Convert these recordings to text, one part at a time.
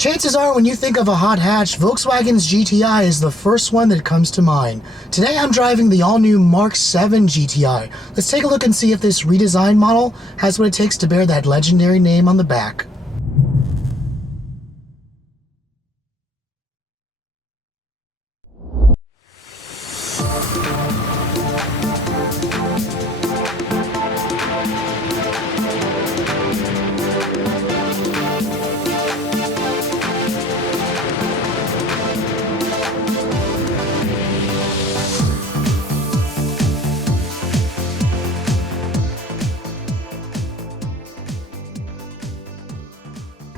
Chances are when you think of a hot hatch, Volkswagen's GTI is the first one that comes to mind. Today I'm driving the all-new Mark 7 GTI. Let's take a look and see if this redesigned model has what it takes to bear that legendary name on the back.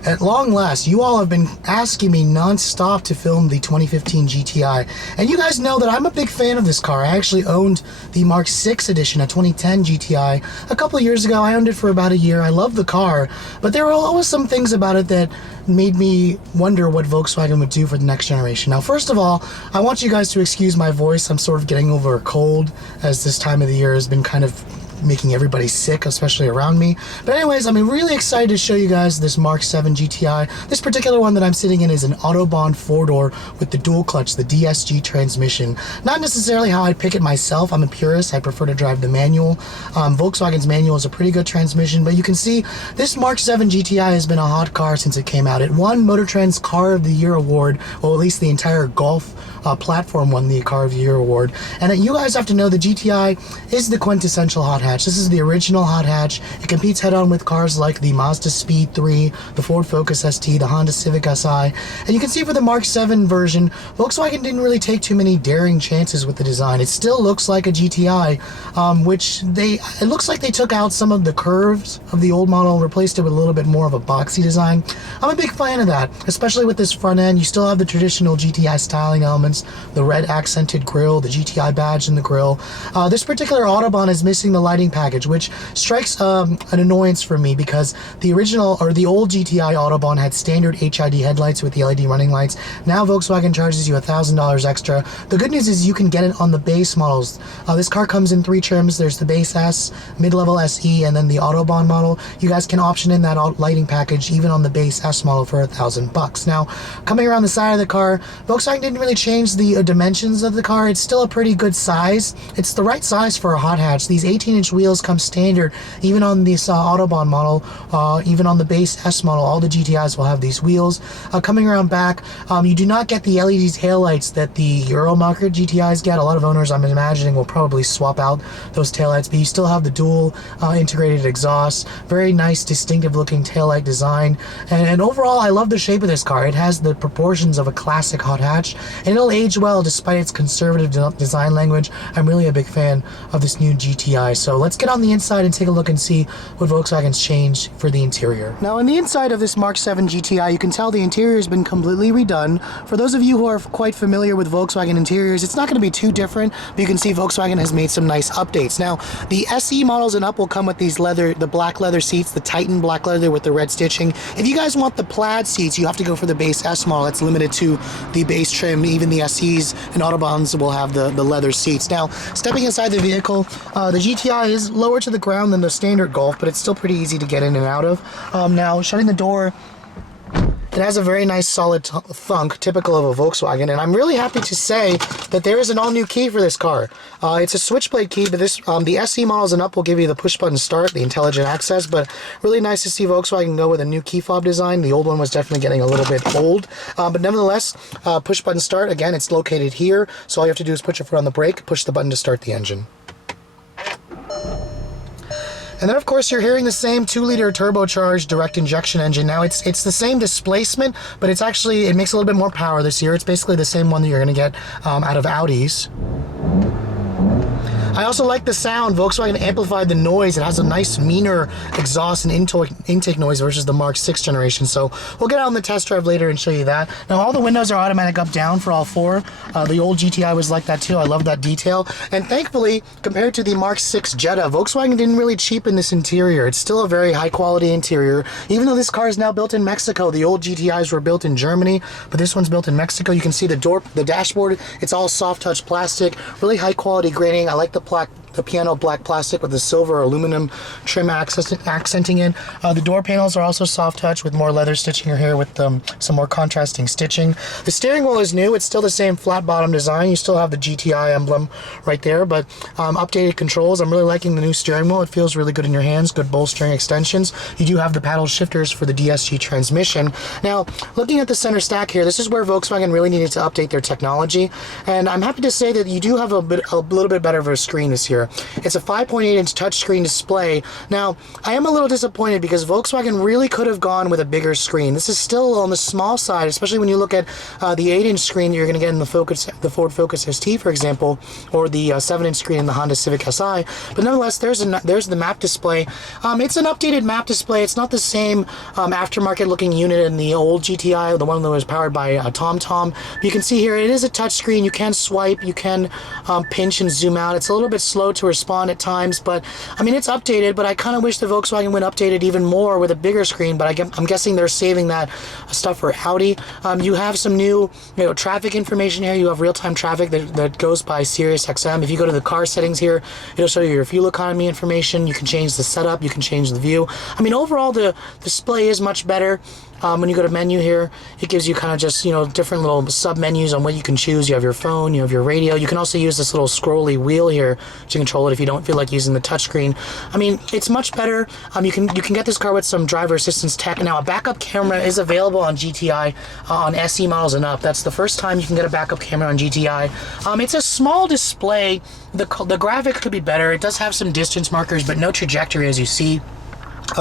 At long last, you all have been asking me non-stop to film the 2015 GTI, and you guys know that I'm a big fan of this car. I actually owned the Mark 6 edition, a 2010 GTI, a couple of years ago. I owned it for about a year. I love the car, but there were always some things about it that made me wonder what Volkswagen would do for the next generation. Now, first of all, I want you guys to excuse my voice. I'm sort of getting over a cold, as this time of the year has been kind of making everybody sick, especially around me. But anyways, I'm really excited to show you guys this Mark 7 GTI. This particular one that I'm sitting in is an Autobahn 4-door with the dual clutch, the DSG transmission. Not necessarily how I'd pick it myself. I'm a purist. I prefer to drive the manual. Volkswagen's manual is a pretty good transmission, but you can see this Mark 7 GTI has been a hot car since it came out. It won Motor Trend's Car of the Year award, or at least the entire Golf platform won the Car of the Year award. And you guys have to know the GTI is the quintessential hot hatch. This is the original hot hatch. It competes head-on with cars like the Mazda Speed 3, the Ford Focus ST, the Honda Civic Si. And you can see for the Mark 7 version, Volkswagen didn't really take too many daring chances with the design. It still looks like a GTI, it looks like they took out some of the curves of the old model and replaced it with a little bit more of a boxy design. I'm a big fan of that, especially with this front end. You still have the traditional GTI styling elements, the red accented grille, the GTI badge in the grille. This particular Autobahn is missing the lighting package, which strikes an annoyance for me, because the original, or the old GTI Autobahn, had standard HID headlights with the LED running lights. Now Volkswagen charges you $1,000 extra. The good news is you can get it on the base models. This car comes in 3 trims. There's the base S, mid-level SE, and then the Autobahn model. You guys can option in that lighting package even on the base S model for $1,000. Now, coming around the side of the car, Volkswagen didn't really change the dimensions of the car. It's still a pretty good size. It's the right size for a hot hatch. These 18-inch wheels come standard even on this Autobahn model, even on the base S model. All the GTIs will have these wheels. Coming around back, you do not get the LED taillights that the Euro market GTIs get. A lot of owners, I'm imagining, will probably swap out those taillights, but you still have the dual integrated exhaust. Very nice, distinctive looking taillight design. And overall, I love the shape of this car. It has the proportions of a classic hot hatch, and it'll age well despite its conservative design language. I'm really a big fan of this new GTI. So let's get on the inside and take a look and see what Volkswagen's changed for the interior. Now, in the inside of this Mark 7 GTI, you can tell the interior has been completely redone. For those of you who are quite familiar with Volkswagen interiors, it's not going to be too different, but you can see Volkswagen has made some nice updates. Now, the SE models and up will come with these the black leather seats, the Titan black leather with the red stitching. If you guys want the plaid seats, you have to go for the base S model. It's limited to the base trim. Even the SEs and Autobahns will have the leather seats. Now, stepping inside the vehicle, the GTI is lower to the ground than the standard Golf, but it's still pretty easy to get in and out of. Now, shutting the door, it has a very nice solid thunk, typical of a Volkswagen, and I'm really happy to say that there is an all-new key for this car. It's a switchblade key, but this the SE models and up will give you the push-button start, the intelligent access, but really nice to see Volkswagen go with a new key fob design. The old one was definitely getting a little bit old, but nevertheless, push-button start, again, it's located here, so all you have to do is put your foot on the brake, push the button to start the engine. And then, of course, you're hearing the same 2-liter turbocharged direct injection engine. Now, it's the same displacement, but it makes a little bit more power this year. It's basically the same one that you're going to get out of Audis. I also like the sound. Volkswagen amplified the noise. It has a nice, meaner exhaust and intake noise versus the Mark 6 generation. So we'll get out on the test drive later and show you that. Now, all the windows are automatic up-down for all 4. The old GTI was like that too. I love that detail. And thankfully, compared to the Mark 6 Jetta, Volkswagen didn't really cheapen this interior. It's still a very high-quality interior. Even though this car is now built in Mexico, the old GTIs were built in Germany, but this one's built in Mexico. You can see the dashboard. It's all soft-touch plastic, really high-quality grading. I like the the piano black plastic with the silver aluminum trim accenting it. The door panels are also soft touch with more leather stitching here with some more contrasting stitching. The steering wheel is new. It's still the same flat bottom design. You still have the GTI emblem right there, but updated controls. I'm really liking the new steering wheel. It feels really good in your hands, good bolstering extensions. You do have the paddle shifters for the DSG transmission. Now, looking at the center stack here, this is where Volkswagen really needed to update their technology, and I'm happy to say that you do have a little bit better of a screen this year. It's a 5.8-inch touchscreen display. Now, I am a little disappointed because Volkswagen really could have gone with a bigger screen. This is still on the small side, especially when you look at the 8-inch screen you're going to get in the Ford Focus ST, for example, or the 7-inch screen in the Honda Civic Si. But nonetheless, there's the map display. It's an updated map display. It's not the same aftermarket-looking unit in the old GTI, the one that was powered by TomTom. But you can see here, it is a touchscreen. You can swipe, you can pinch and zoom out. It's a little bit slow to respond at times, but I mean, it's updated, but I kind of wish the Volkswagen would update it even more with a bigger screen, but I'm guessing they're saving that stuff for Audi. You have some new traffic information here. You have real-time traffic that goes by Sirius XM. If you go to the car settings here, it'll show you your fuel economy information. You can change the setup, you can change the view. I mean, overall, the display is much better. When you go to menu here, it gives you kind of just, different little sub-menus on what you can choose. You have your phone, you have your radio. You can also use this little scrolly wheel here to control it if you don't feel like using the touchscreen. I mean, it's much better. You can get this car with some driver assistance tech. Now, a backup camera is available on GTI, on SE models and up. That's the first time you can get a backup camera on GTI. It's a small display. The graphic could be better. It does have some distance markers, but no trajectory, as you see.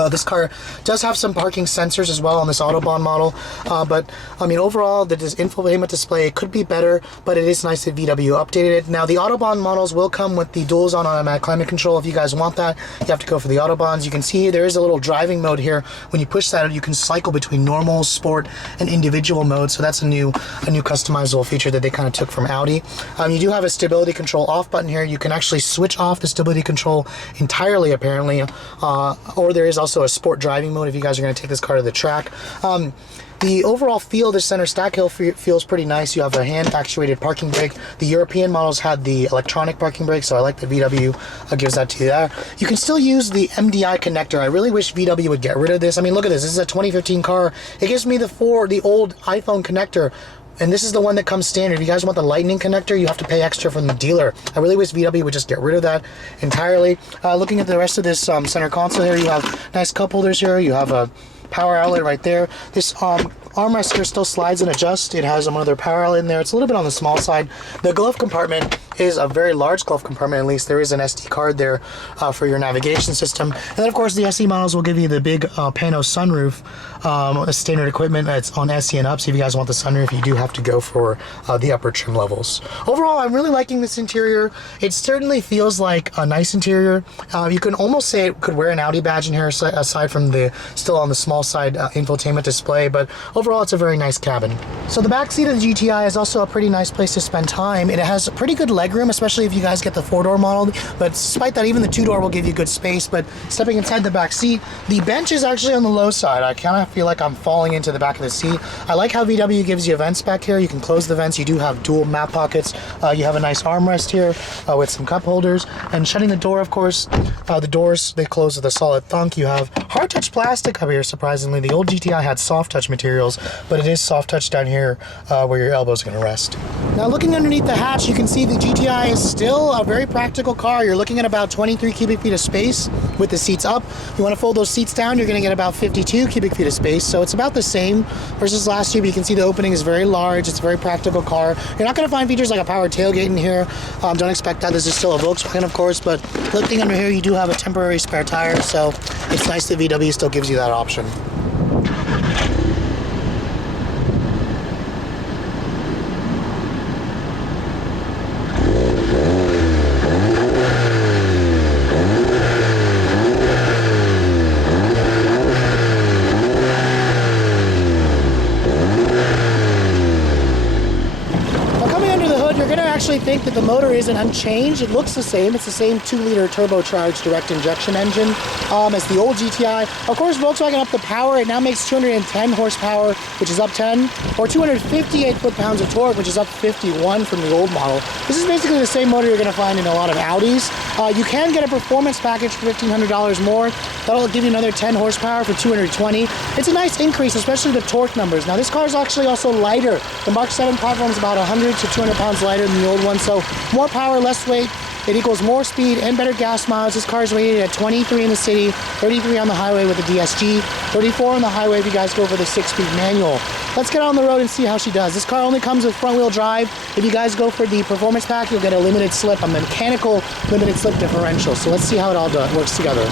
This car does have some parking sensors as well on this Autobahn model, but I mean, overall, the infotainment display, it could be better, but it is nice that VW updated it. Now, the Autobahn models will come with the dual zone automatic climate control. If you guys want that, you have to go for the Autobahns. You can see there is a little driving mode here. When you push that, you can cycle between normal, sport, and individual mode. So that's a new customizable feature that they kind of took from Audi. You do have a stability control off button here. You can actually switch off the stability control entirely, apparently, or there is also a sport driving mode if you guys are going to take this car to the track. The overall feel of the center stack hill feels pretty nice. You have a hand-actuated parking brake. The European models had the electronic parking brake, so I like that VW gives that to you there. You can still use the MDI connector. I really wish VW would get rid of this. I mean, look at this. This is a 2015 car. It gives me the old iPhone connector, and this is the one that comes standard. If you guys want the lightning connector, you have to pay extra from the dealer. I really wish VW would just get rid of that entirely. Looking at the rest of this center console here, you have nice cup holders here. You have a power outlet right there. This armrest here still slides and adjusts. It has another power outlet in there. It's a little bit on the small side. The glove compartment is a very large glove compartment. At least there is an SD card there for your navigation system. And then, of course, the SE models will give you the big pano sunroof, standard equipment. It's on SE and up, so if you guys want the sunroof, you do have to go for the upper trim levels. Overall, I'm really liking this interior. It certainly feels like a nice interior. You can almost say it could wear an Audi badge in here, aside from the still on the small side infotainment display, but overall, it's a very nice cabin. So the back seat of the GTI is also a pretty nice place to spend time. It has pretty good legroom, especially if you guys get the 4-door model, but despite that, even the 2-door will give you good space. But stepping inside the back seat, the bench is actually on the low side. I kind of feel like I'm falling into the back of the seat. I like how VW gives you vents back here. You can close the vents. You do have dual map pockets. You have a nice armrest here with some cup holders. And shutting the door, of course, the doors, they close with a solid thunk. You have hard touch plastic up here, surprisingly. The old GTI had soft touch materials, but it is soft touch down here where your elbow is going to rest. Now, looking underneath the hatch, you can see the GTI is still a very practical car. You're looking at about 23 cubic feet of space with the seats up. You want to fold those seats down, you're going to get about 52 cubic feet of space. So it's about the same versus last year, but you can see the opening is very large. It's a very practical car. You're not going to find features like a power tailgate in here. Don't expect that. This is still a Volkswagen, of course, but looking under here, you do have a temporary spare tire, so it's nice that VW still gives you that option. Think that the motor isn't unchanged. It looks the same. It's the same 2-liter turbocharged direct injection engine as the old GTI. Of course, Volkswagen upped the power. It now makes 210 horsepower, which is up 10, or 258 foot-pounds of torque, which is up 51 from the old model. This is basically the same motor you're going to find in a lot of Audis. You can get a performance package for $1,500 more. That'll give you another 10 horsepower for $220. It's a nice increase, especially the torque numbers. Now this car is actually also lighter. The Mark 7 platform is about 100 to 200 pounds lighter than the old one, so more power, less weight. It equals more speed and better gas mileage. This car is rated at 23 in the city, 33 on the highway with the DSG, 34 on the highway if you guys go for the 6-speed manual. Let's get on the road and see how she does. This car only comes with front-wheel drive. If you guys go for the performance pack, you'll get a limited slip, a mechanical limited slip differential. So let's see how it all works together.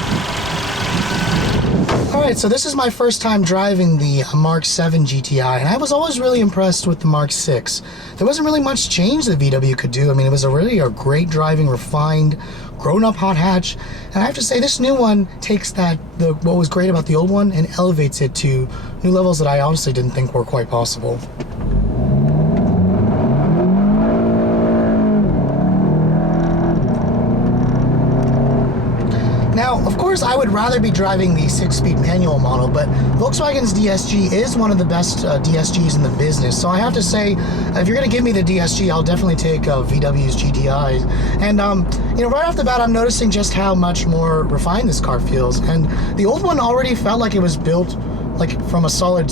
Alright, so this is my first time driving the Mark 7 GTI, and I was always really impressed with the Mark 6. There wasn't really much change that VW could do. I mean, it was really a great driving, refined, grown-up hot hatch, and I have to say this new one takes what was great about the old one and elevates it to new levels that I honestly didn't think were quite possible. Now, of course, I would rather be driving the 6-speed manual model, but Volkswagen's DSG is one of the best DSGs in the business. So I have to say, if you're going to give me the DSG, I'll definitely take VW's GTI. And, you know, right off the bat, I'm noticing just how much more refined this car feels. And the old one already felt like it was built like from a solid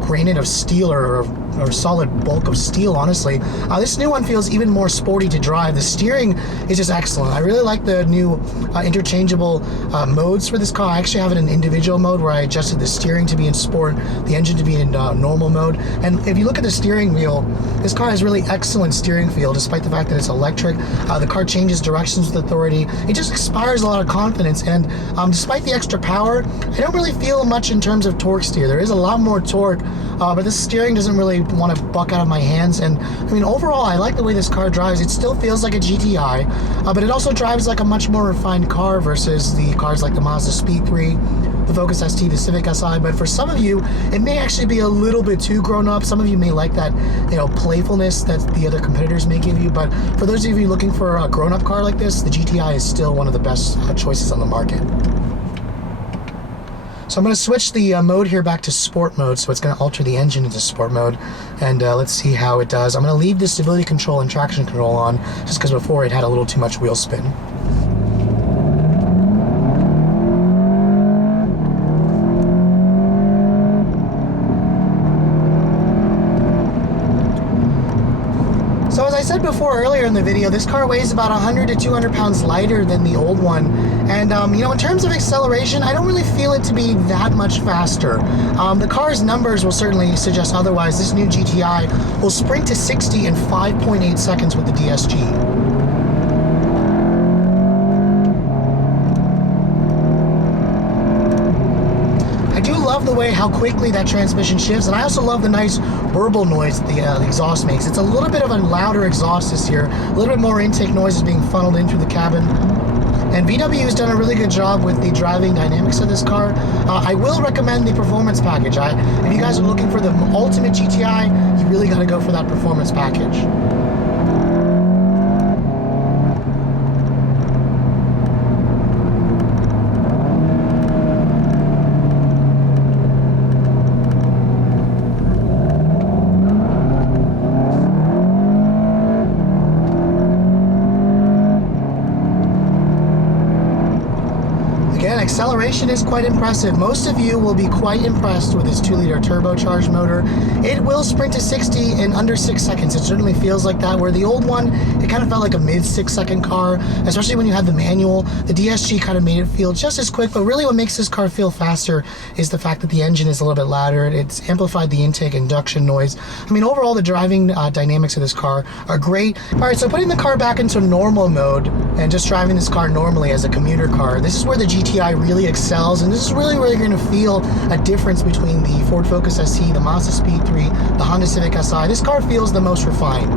granite of steel or solid bulk of steel, honestly. This new one feels even more sporty to drive. The steering is just excellent. I really like the new interchangeable modes for this car. I actually have it in individual mode where I adjusted the steering to be in sport, the engine to be in normal mode. And if you look at the steering wheel, this car has really excellent steering feel despite the fact that it's electric. The car changes directions with authority. It just inspires a lot of confidence, and despite the extra power, I don't really feel much in terms of torque steer. There is a lot more torque, but this steering doesn't really want to buck out of my hands. And I mean, overall, I like the way this car drives. It still feels like a GTI, but it also drives like a much more refined car versus the cars like the Mazda Speed 3, the Focus ST, the Civic Si. But for some of you, it may actually be a little bit too grown up. Some of you may like that, you know, playfulness that the other competitors may give you. But for those of you looking for a grown up car like this, the GTI is still one of the best choices on the market. So I'm going to switch the mode here back to sport mode, so it's going to alter the engine into sport mode, and let's see how it does. I'm going to leave the stability control and traction control on, just because before it had a little too much wheel spin. So as I said before earlier in the video, this car weighs about 100 to 200 pounds lighter than the old one. And, you know, in terms of acceleration, I don't really feel it to be that much faster. The car's numbers will certainly suggest otherwise. This new GTI will sprint to 60 in 5.8 seconds with the DSG. Love the way how quickly that transmission shifts, and I also love the nice burble noise that the exhaust makes. It's a little bit of a louder exhaust this year, a little bit more intake noise is being funneled in through the cabin. And VW has done a really good job with the driving dynamics of this car. I will recommend the performance package. If you guys are looking for the ultimate GTI, you really got to go for that performance package. Acceleration is quite impressive. Most of you will be quite impressed with this 2-liter turbocharged motor. It will sprint to 60 in under 6 seconds. It certainly feels like that, where the old one, it kind of felt like a mid 6-second car, especially when you had the manual. The DSG kind of made it feel just as quick, but really what makes this car feel faster is the fact that the engine is a little bit louder. It's amplified the intake induction noise. I mean, overall, the driving dynamics of this car are great. All right, so putting the car back into normal mode and just driving this car normally as a commuter car, this is where the GTI really excels, and this is really where you're going to feel a difference between the Ford Focus ST, the Mazda Speed 3, the Honda Civic Si. This car feels the most refined.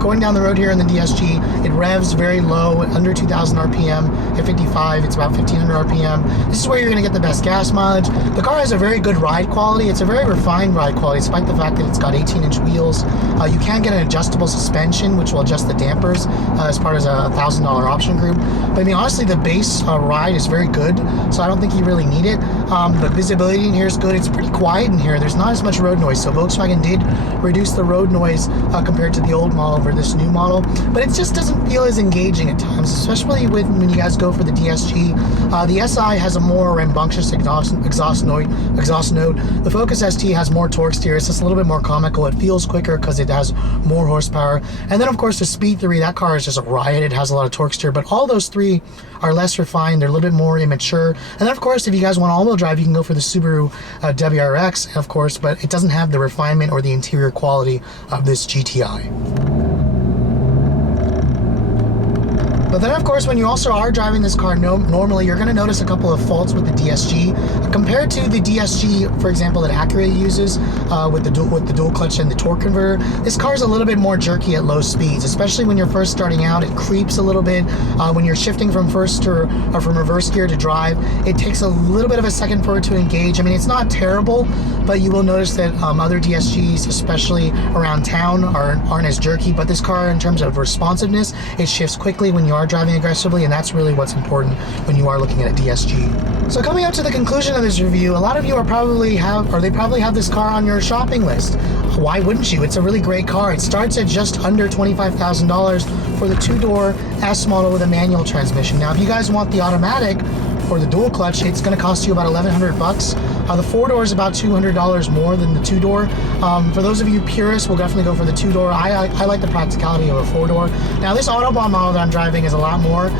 Going down the road here in the DSG, it revs very low, under 2,000 RPM. At 55, it's about 1,500 RPM. This is where you're going to get the best gas mileage. The car has a very good ride quality. It's a very refined ride quality, despite the fact that it's got 18-inch wheels. You can get an adjustable suspension, which will adjust the dampers as part of a $1,000 option group. But I mean, honestly, the base ride is very good, so I don't don't think you really need it. The visibility in here is good. It's pretty quiet in here. There's not as much road noise. So Volkswagen did reduce the road noise compared to the old model for this new model, but it just doesn't feel as engaging at times, especially when you guys go for the DSG. The SI has a more rambunctious exhaust note. The Focus ST has more torque steer. It's just a little bit more comical. It feels quicker because it has more horsepower. And then of course the Speed 3, that car is just a riot. It has a lot of torque steer, but all those three are less refined. They're a little bit more immature. And then of course, if you guys want all-wheel drive, you can go for the Subaru WRX, of course, but it doesn't have the refinement or the interior quality of this GTI. But then, of course, when you also are driving this car, normally you're going to notice a couple of faults with the DSG. Compared to the DSG, for example, that Acura uses with the dual clutch and the torque converter, this car is a little bit more jerky at low speeds, especially when you're first starting out. It creeps a little bit. When you're shifting from first or from reverse gear to drive, it takes a little bit of a second for it to engage. I mean, it's not terrible, but you will notice that other DSGs, especially around town, aren't as jerky. But this car, in terms of responsiveness, it shifts quickly when you are driving aggressively, and that's really what's important when you are looking at a DSG. So coming up to the conclusion of this review, a lot of you probably have this car on your shopping list. Why wouldn't you? It's a really great car. It starts at just under $25,000 for the two-door S model with a manual transmission. Now, if you guys want the automatic or the dual clutch, it's going to cost you about $1,100. The four-door is about $200 more than the two-door. For those of you purists, we'll definitely go for the two-door. I like the practicality of a four-door. Now, this Autobahn model that I'm driving is a lot more.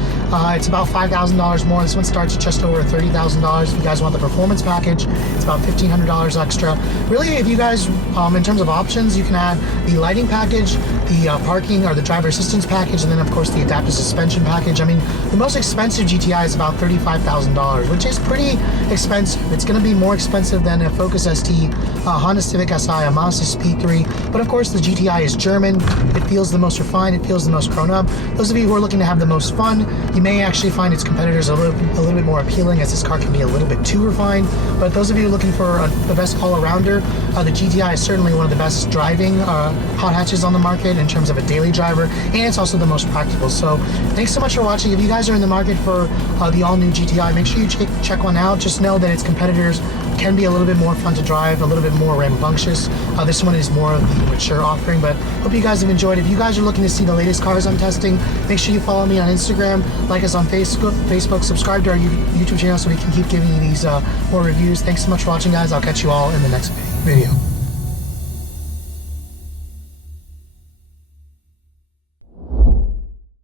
It's about $5,000 more. This one starts at just over $30,000. If you guys want the performance package, it's about $1,500 extra. Really, if you guys, in terms of options, you can add the lighting package, the parking or the driver assistance package, and then of course the adaptive suspension package. I mean, the most expensive GTI is about $35,000, which is pretty expensive. It's going to be more expensive than a Focus ST, Honda Civic Si, a Mazda Speed 3, but of course the GTI is German. It feels the most refined. It feels the most grown up. Those of you who are looking to have the most fun, you may actually find its competitors a little bit more appealing, as this car can be a little bit too refined. But those of you looking for the best all-arounder, the GTI is certainly one of the best driving hot hatches on the market in terms of a daily driver, and it's also the most practical. So thanks so much for watching. If you guys are in the market for the all-new GTI, make sure you check one out. Just know that its competitors can be a little bit more fun to drive, a little bit more rambunctious. This one is more of the mature offering, but hope you guys have enjoyed. If you guys are looking to see the latest cars I'm testing, make sure you follow me on Instagram, like us on Facebook, subscribe to our YouTube channel so we can keep giving you these more reviews. Thanks so much for watching, guys. I'll catch you all in the next video.